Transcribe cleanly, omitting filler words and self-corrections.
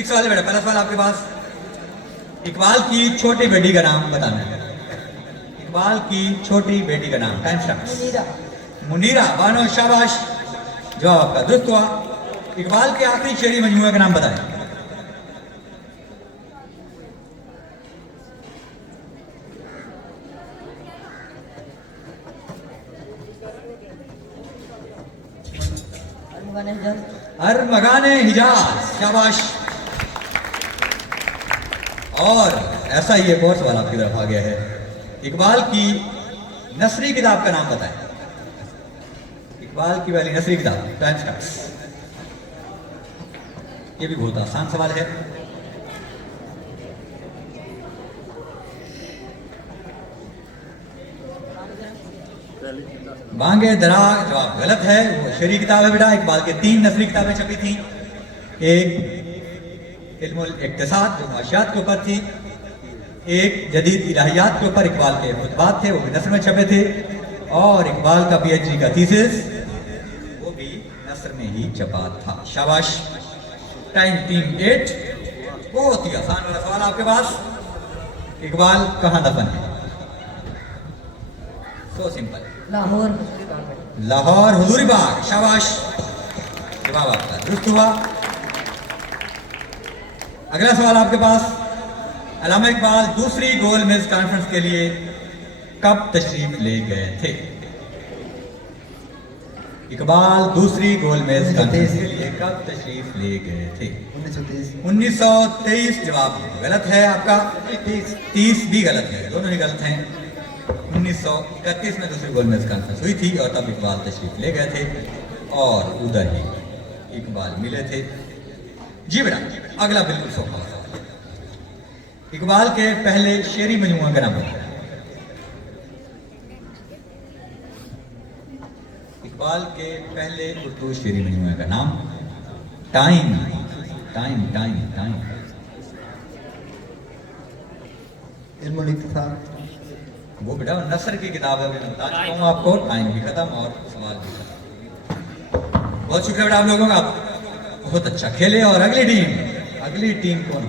6 वाले बेटा, पहला सवाल आपके पास, इकबाल की छोटी बेटी का नाम बताना है। इकबाल की छोटी बेटी का नाम, टाइम स्टार्ट। मुनीरा। मुनीरा, बानो शाबाश, जवाब आपका दुरुस्त हुआ। इकबाल के आखिरी शेरी मजमूए का नाम बताएं। अरमगाने हिजाज, शाबाश। और ऐसा ही एक और सवाल आपकी तरफ आ गया है, इकबाल की नसरी किताब का नाम बताएं। इकबाल की पहली नसरी किताब, टाइम स्टार्ट्स। ये भी बहुत आसान सवाल है। बांगे दरा, जवाब गलत है, वो शेरी किताब है बेटा। इकबाल के 3 नसरी किताबें छपी थी, एक इल्मुल इक्तिसाद जो मुआशियात के ऊपर थी, एक जदीद इलाहियात के ऊपर इकबाल के खुतबात थे, वो भी नस्र में छपे थे, और इकबाल का PhD का थीसिस वो भी नस्र में ही छपा था। शाबाश। Time team 8। बहुत ही आसान वाला सवाल आपके पास, इकबाल कहाँ दफन है? So simple, Lahore. लाहौर हुजूरी बाग, शाबाश, जवाब आपका दुरुस्त हुआ। अगला सवाल आपके पास, अल्लामा इकबाल दूसरी गोल मेज कॉन्फ्रेंस के लिए कब तशरीफ ले गए थे? इकबाल दूसरी गोल मेज कॉन्फ्रेंस के लिए कब तशरीफ ले गए थे? 1923। जवाब गलत है आपका, 30 भी गलत है, दोनों ही गलत हैं। 1931 में दूसरी गोल मेज कॉन्फ्रेंस हुई थी और तब इकबाल तशरीफ ले गए थे और उधर ही इकबाल मिले थे। जी बेटा, अगला बिल्कुल सौखा सवाल, इकबाल के पहले शेरी मजमूआ का नाम बताएं। इकबाल के पहले उर्दू शेरी मजमूए का नाम, टाइम टाइम टाइम टाइम। इल्मुल इक्तिसाद, वो बेटा नसर की किताब है, मैं बता चुका हूँ आपको। टाइम भी खत्म और सवाल भी खत्म। बहुत शुक्रिया बेटा आप लोगों का, बहुत अच्छा खेले। और अगली टीम कौन हो?